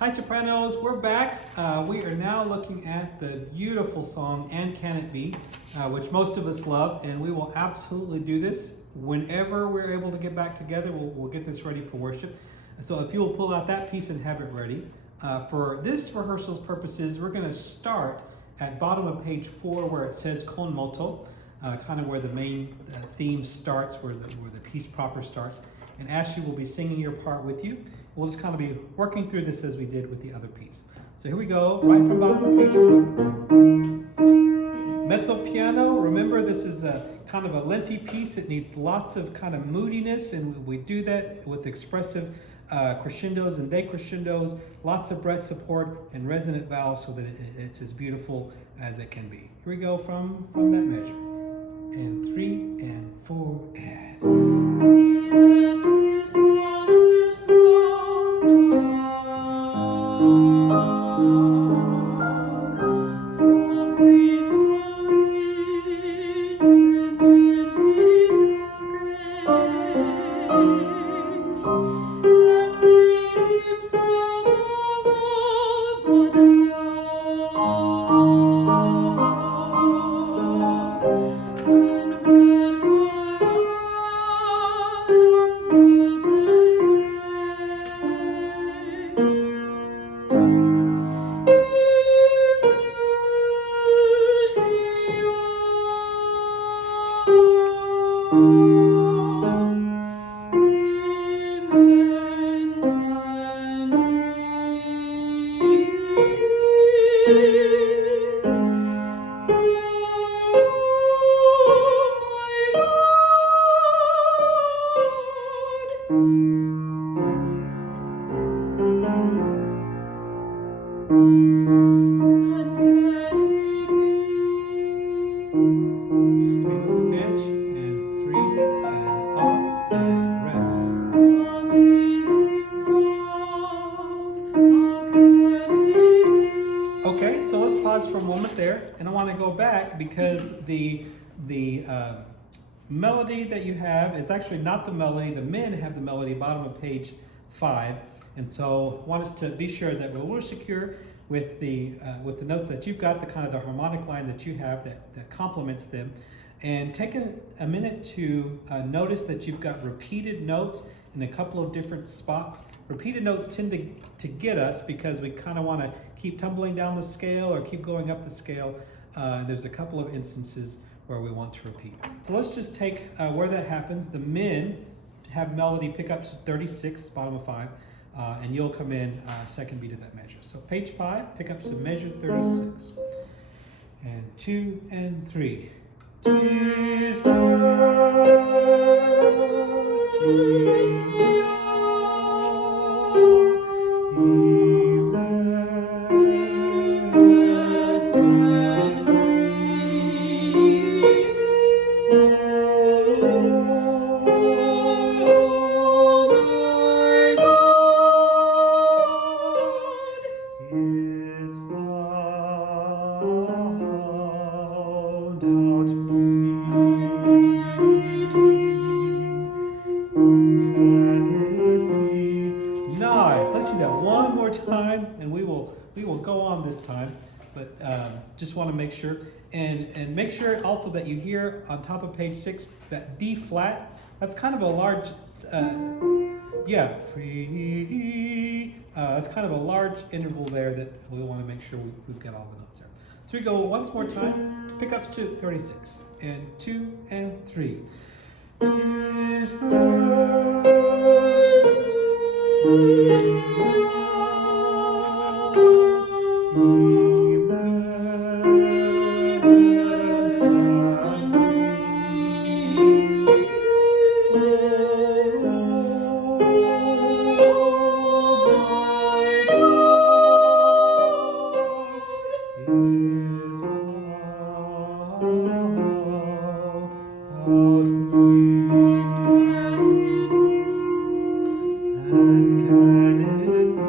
Hi Sopranos, we're back. We are now looking at the beautiful song, And Can It Be, which most of us love, and we will absolutely do this whenever we're able to get back together. We'll get this ready for worship. So if you'll pull out that piece and have it ready. For this rehearsal's purposes, we're going to start at bottom of page 4 where it says con moto, kind of where the main theme starts, where the piece proper starts. And Ashley will be singing your part with you. We'll just kind of be working through this as we did with the other piece. So here we go, right from bottom of page 4. Mezzo piano, remember this is a kind of a lenti piece. It needs lots of kind of moodiness, and we do that with expressive crescendos and decrescendos, lots of breath support and resonant vowels so that it's as beautiful as it can be. Here we go from that measure. And 3 and 4 and... Okay, so let's pause for a moment there, and I want to go back because the melody that you have is actually not the melody. The men have the melody bottom of page 5, and so I want us to be sure that we're secure with the notes that you've got, the kind of the harmonic line that you have that complements them, and take a minute to notice that you've got repeated notes in a couple of different spots. Repeated notes tend to get us because we kind of want to keep tumbling down the scale or keep going up the scale. There's a couple of instances where we want to repeat. So let's just take where that happens. The men have melody pickups 36, bottom of 5, and you'll come in second beat of that measure. So page 5, pickups of measure 36. And 2 and 3. Tis Nice. Let's do that one more time, and we will go on this time. But just want to make sure, and make sure also that you hear on top of page 6 that B flat. That's kind of a large, that's kind of a large interval there that we want to make sure we've got all the notes there. So we go once more time. Pickups to 36 and 2 and 3. Tis And can it be?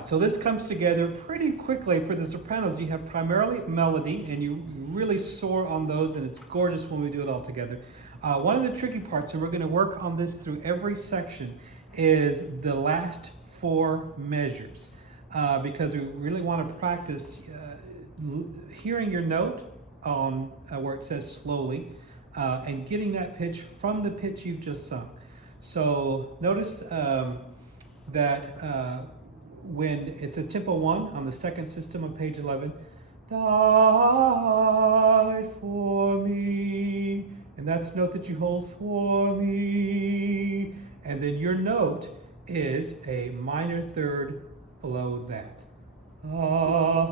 right, so this comes together pretty quickly. For the sopranos, you have primarily melody, and you really soar on those, and it's gorgeous when we do it all together. One of the tricky parts, and we're going to work on this through every section, is the last 4 measures, because we really want to practice hearing your note on where it says slowly, and getting that pitch from the pitch you've just sung. So notice that when it says tempo 1 on the second system on page 11, died for me, and that's the note that you hold, for me, and then your note is a minor third below that.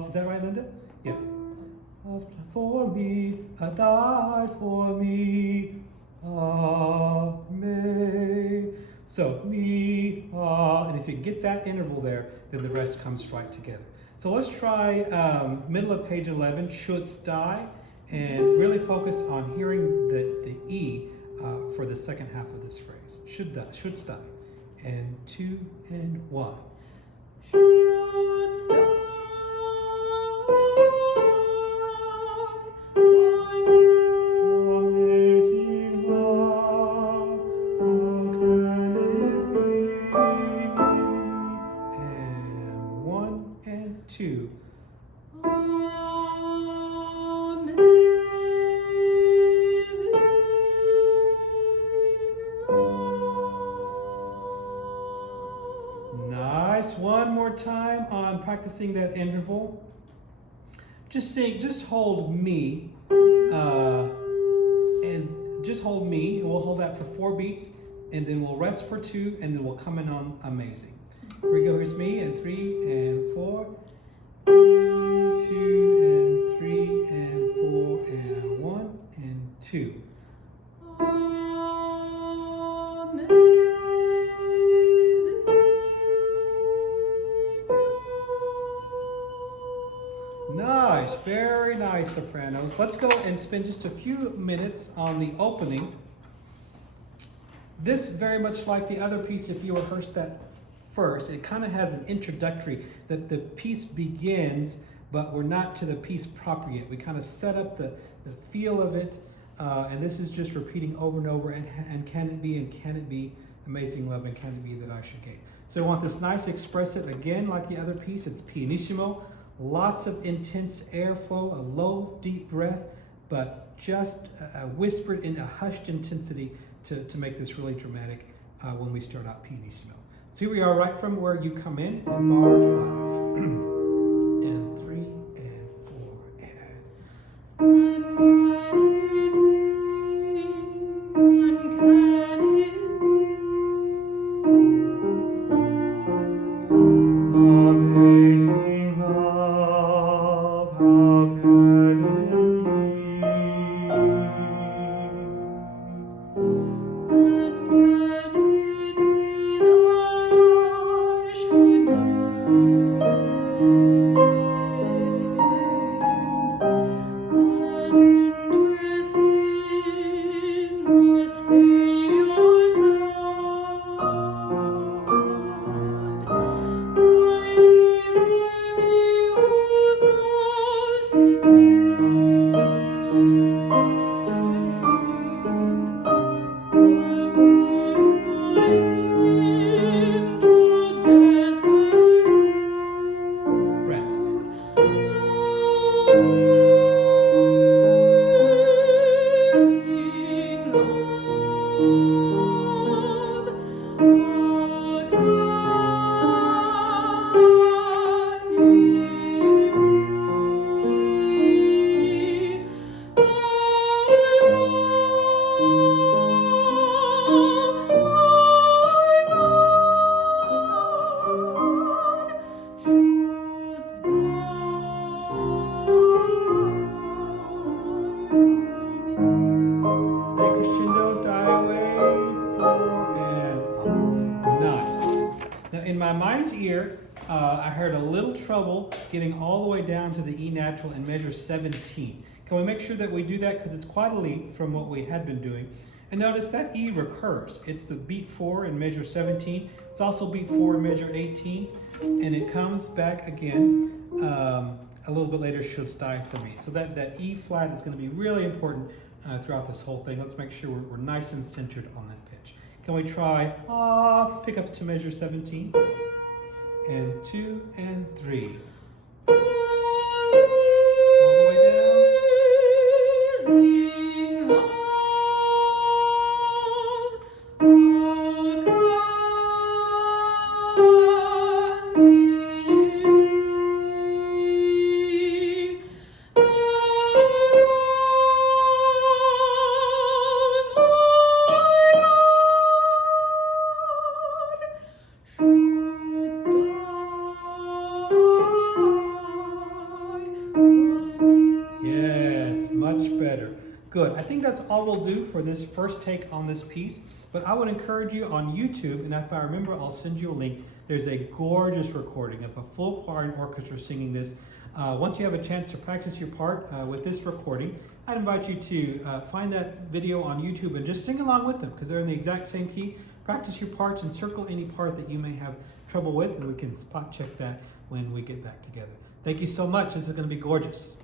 Is that right, Linda? Yeah. For me, died for me, me. So me, and if you get that interval there, then the rest comes right together. So let's try middle of page 11, should die, and really focus on hearing the E for the second half of this phrase. Should die, should die. And 2 and 1. Should die. Nice. One more time on practicing that interval. Just sing, just hold me, and just hold me, and we'll hold that for 4 beats, and then we'll rest for 2, and then we'll come in on amazing. Here we go, here's me, and 3 and 4, 2 and 3 and 4 and 1 and 2. Nice, very nice, sopranos. Let's go and spend just a few minutes on the opening. This, very much like the other piece, if you rehearse that first, it kind of has an introductory, that the piece begins, but we're not to the piece proper yet. We kind of set up the feel of it, and this is just repeating over and over, and can it be, and can it be, amazing love, and can it be that I should gain. So I want this nice expressive, again, like the other piece, it's pianissimo. Lots of intense airflow, a low, deep breath, but just whispered in a hushed intensity to make this really dramatic when we start out pianissimo. So here we are, right from where you come in bar 5. And 3 and 4 Amazing love, how can it in my mind's ear, I heard a little trouble getting all the way down to the E natural in measure 17, Can we make sure that we do that because it's quite a leap from what we had been doing? And notice that E recurs. It's the beat 4 in measure 17. It's also beat 4 in measure 18. And it comes back again a little bit later, should die for me. So that E flat is going to be really important throughout this whole thing. Let's make sure we're nice and centered on that pitch. Can we try pickups to measure 17? And 2 and 3. All the way down. Yes, much better. Good. I think that's all we'll do for this first take on this piece. But I would encourage you on YouTube, and if I remember, I'll send you a link. There's a gorgeous recording of a full choir and orchestra singing this. Once you have a chance to practice your part with this recording, I'd invite you to find that video on YouTube and just sing along with them because they're in the exact same key. Practice your parts and circle any part that you may have trouble with, and we can spot check that when we get back together. Thank you so much. This is going to be gorgeous.